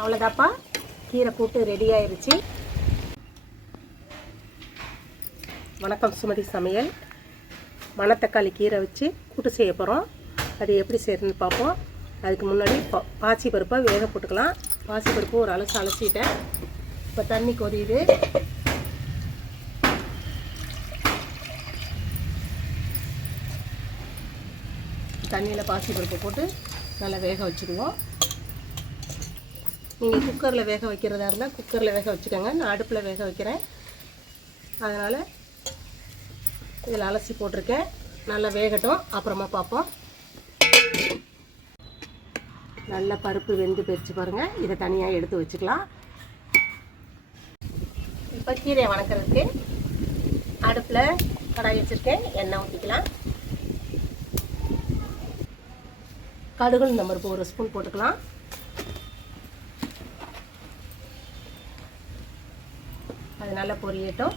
அவ்வளோதாப்பா, கீரை கூட்டு ரெடி ஆயிடுச்சு. வணக்கம் சுமதி சமையல். மணத்தக்காளி கீரை வச்சு கூட்டு செய்ய போகிறோம். அது எப்படி செய்யறதுன்னு பார்ப்போம். அதுக்கு முன்னாடி பாசி பருப்பை வேக போட்டுக்கலாம். பாசி பருப்பு ஒரு அலசிட்டேன். இப்போ தண்ணி கொதியுது. தண்ணியில் பாசி பருப்பை போட்டு நல்லா வேக வச்சுடுவோம். நீங்கள் குக்கரில் வேக வைக்கிறதா இருந்தால் குக்கரில் வேக வச்சுக்கோங்க. நான் அடுப்பில் வேக வைக்கிறேன். அதனால் இதில் அலசி போட்டிருக்கேன். நல்லா வேகட்டும், அப்புறமா பார்ப்போம். நல்லா பருப்பு வெந்து போயிடுச்சு பாருங்கள். இதை தனியாக எடுத்து வச்சுக்கலாம். இப்போ கீரையை வணக்கிறதுக்கு அடுப்பில் கடாய் வச்சுருக்கேன். எண்ணெய் ஊற்றிக்கலாம். கடுகு உளுந்தம் பருப்பு ஒரு ஸ்பூன் போட்டுக்கலாம். அது நல்லா பொரியட்டும்.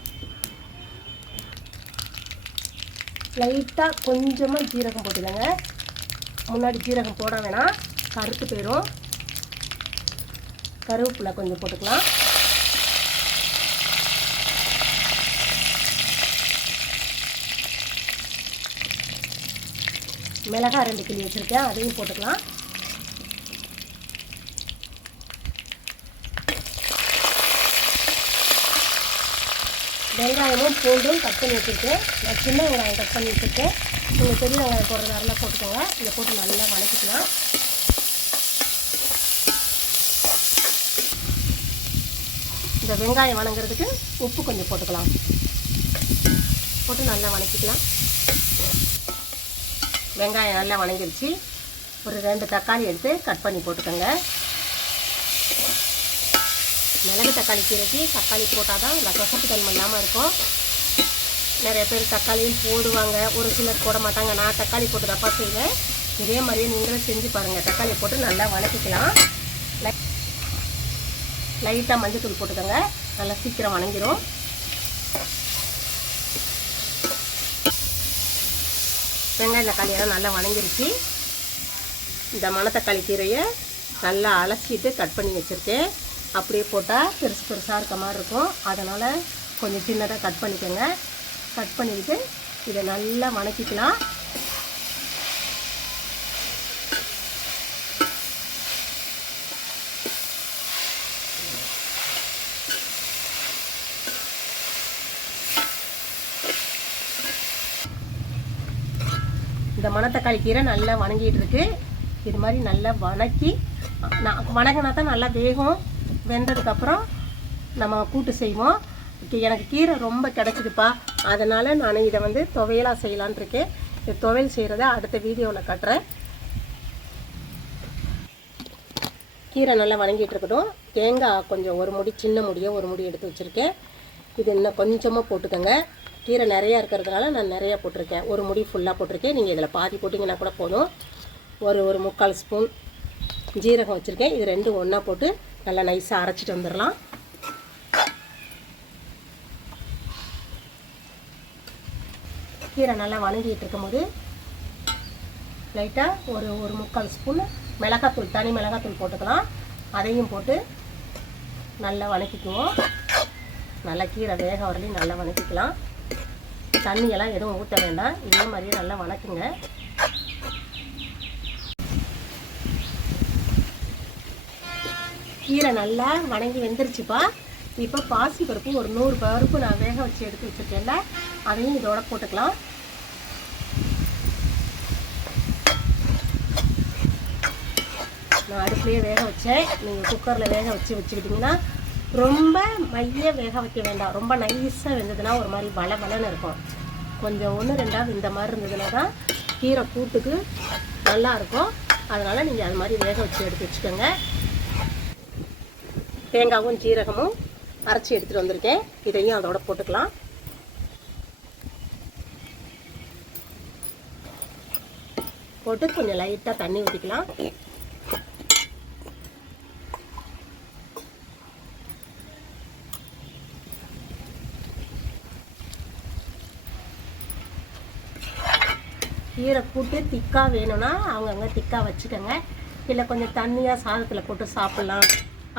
லைட்டாக கொஞ்சமாக ஜீரகம் போட்டுக்கோங்க. முன்னாடி ஜீரகம் போட வேணாம், கருத்து போயிடும். கருவேப்பிலை கொஞ்சம் போட்டுக்கலாம். மிளகாய் 2 கிள்ளி வச்சுருக்கேன், அதையும் போட்டுக்கலாம். வெங்காயமும் பூண்டும் கட் பண்ணி வச்சுருக்கேன். நான் சின்ன வெங்காயம் கட் பண்ணி வச்சுருக்கேன். நீங்கள் பெரிய வெங்காயம் போடுறதாரெல்லாம் போட்டுக்கோங்க. இதை போட்டு நல்லா வதக்கிக்கலாம். இந்த வெங்காயம் வதங்கிறதுக்கு உப்பு கொஞ்சம் போட்டுக்கலாம். போட்டு நல்லா வதக்கிக்கலாம். வெங்காயம் நல்லா வதங்கிடுச்சு. ஒரு 2 தக்காளி எடுத்து கட் பண்ணி போட்டுக்கோங்க. மிளகு தக்காளி கீரைக்கு தக்காளி போட்டால் தான் இந்த கசப்பு தன்மை இல்லாமல் இருக்கும். நிறைய பேர் தக்காளியும் போடுவாங்க, ஒரு சிலர் போட மாட்டாங்க. நான் தக்காளி போட்டு தப்பா செய்வேன். இதே மாதிரியே நீங்களும் செஞ்சு பாருங்கள். தக்காளி போட்டு நல்லா வதக்கிக்கலாம். லைட்டாக மஞ்சள் தூள் போட்டுக்கோங்க. நல்லா சீக்கிரம் வதங்கிடும். வெங்காயம் தக்காளியெல்லாம் நல்லா வதங்கிருச்சு. இந்த மணத்தக்காளி கீரையை நல்லா அலசிட்டு கட் பண்ணி வச்சுருக்கேன். அப்படியே போட்டால் பெருசு பெருசாக இருக்க மாதிரி இருக்கும். அதனால் கொஞ்சம் சின்னதாக கட் பண்ணிக்கோங்க. கட் பண்ணிவிட்டு இதை நல்லா வதக்கிக்கலாம். இந்த மணத்தக்காளி கீரை நல்லா வதங்கிட்டு இருக்கு. இது மாதிரி நல்லா வதக்கி வதங்கினா தான் நல்லா வேகும். வெந்ததுக்கப்புறம் நம்ம கூட்டு செய்வோம். எனக்கு கீரை ரொம்ப கிடச்சிதுப்பா, அதனால் நான் இதை துவையலாக செய்யலான் இருக்கேன். இது துவையல் செய்கிறத அடுத்த வீடியோவில் காட்டுறேன். கீரை நல்லா வதங்கிட்டு இருக்கட்டும். தேங்காய் கொஞ்சம் ஒரு முடி, சின்ன முடியாக ஒரு முடி எடுத்து வச்சுருக்கேன். இது இன்னும் கொஞ்சமாக போட்டுக்கோங்க. கீரை நிறையா இருக்கிறதுனால நான் நிறையா போட்டிருக்கேன். ஒரு முடி ஃபுல்லாக போட்டிருக்கேன். நீங்கள் இதில் பாதி போட்டிங்கன்னா கூட போதும். ஒரு 3/4 ஸ்பூன் ஜீரகம் வச்சுருக்கேன். இது 2 ஒன்றா போட்டு நல்லா நைஸாக அரைச்சிட்டு வந்துடலாம். கீரை நல்லா வதங்கிட்டு இருக்கும்போது லைட்டாக ஒரு 3/4 ஸ்பூன் மிளகாத்தூள், தனி மிளகாத்தூள் போட்டுக்கலாம். அதையும் போட்டு நல்லா வதக்கிக்குவோம். நல்லா கீரை வேக வரலையும் நல்லா வதக்கிக்கலாம். தண்ணியெல்லாம் எதுவும் ஊற்ற வேண்டாம். இதே மாதிரியே நல்லா வதக்குங்க. கீரை நல்லா வதங்கி வெந்துருச்சுப்பா. இப்போ பாசி பருப்பு ஒரு 100 பருப்பு நான் வேக வச்சு எடுத்து வச்சுருக்கேன்ல, அதையும் இதோட போட்டுக்கலாம். நான் அடுப்புலேயே வேக வச்சேன். நீங்கள் குக்கரில் வேக வச்சுக்கிட்டிங்கன்னா ரொம்ப மைய வேக வைக்க வேண்டாம். ரொம்ப நைஸாக வெந்ததுன்னா ஒரு மாதிரி வளன்னு இருக்கும். கொஞ்சம் 1-2 இந்த மாதிரி இருந்ததுன்னா தான் கீரை கூட்டுக்கு நல்லாயிருக்கும். அதனால் நீங்கள் அது மாதிரி வேக வச்சு எடுத்து வச்சுக்கோங்க. தேங்காயும் ஜீரகமும் அரைச்சி எடுத்துகிட்டு வந்திருக்கேன். இதையும் அதோட போட்டுக்கலாம். போட்டு கொஞ்சம் லைட்டாக தண்ணி ஊற்றிக்கலாம். கீரை கூட்டு திக்காக வேணும்னா அவங்கவுங்க திக்காக வச்சுக்கோங்க. இல்லை கொஞ்சம் தண்ணியாக சாதத்தில் போட்டு சாப்பிட்லாம்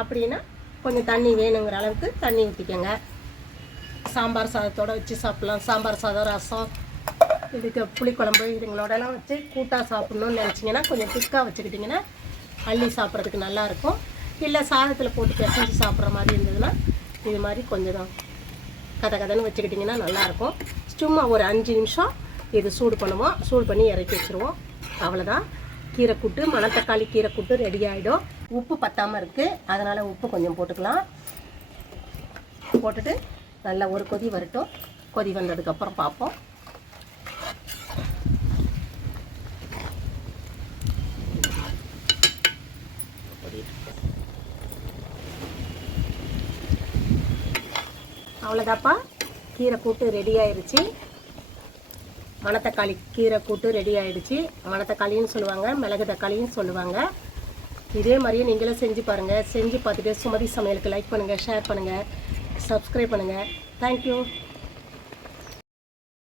அப்படின்னா கொஞ்சம் தண்ணி வேணுங்கிற அளவுக்கு தண்ணி ஊற்றிக்கோங்க. சாம்பார் சாதத்தோடு வச்சு சாப்பிட்லாம். சாம்பார் சாதம், ரசம், இதுக்கு புளிக்குழம்பு இதுங்களோடலாம் வச்சு கூட்டாக சாப்பிட்ணுன்னு நினச்சிங்கன்னா கொஞ்சம் திக்காக வச்சுக்கிட்டிங்கன்னா அள்ளி சாப்பிட்றதுக்கு நல்லாயிருக்கும். இல்லை சாதத்தில் போட்டு பிசைஞ்சு சாப்பிட்ற மாதிரி இருந்ததுன்னா இது மாதிரி கொஞ்சம் கதன்னு வச்சுக்கிட்டிங்கன்னா நல்லாயிருக்கும். சும்மா ஒரு 5 நிமிஷம் இது சூடு பண்ணுவோம். சூடு பண்ணி இறக்கி வச்சுருவோம். அவ்வளோதான், கீரைக்கூட்டு, மணத்தக்காளி கீரைக்கூட்டு ரெடி ஆகிடும். உப்பு பத்தாமல் இருக்குது, அதனால் உப்பு கொஞ்சம் போட்டுக்கலாம். போட்டுட்டு நல்லா ஒரு கொதி வரட்டும். கொதி வந்ததுக்கப்புறம் பார்ப்போம். அவ்வளோதாப்பா, கீரை கூட்டு ரெடி ஆயிடுச்சு. மணத்தக்காளி கீரை கூட்டு ரெடி ஆயிடுச்சு. மணத்தக்காளின்னு சொல்லுவாங்க, மிளகு தக்காளின்னு சொல்லுவாங்க. இதே மாதிரியே நீங்களும் செஞ்சு பாருங்கள். செஞ்சு பார்த்துட்டு சுமதி சமையலுக்கு லைக் பண்ணுங்கள், ஷேர் பண்ணுங்கள், சப்ஸ்கிரைப் பண்ணுங்கள். தேங்க்யூ.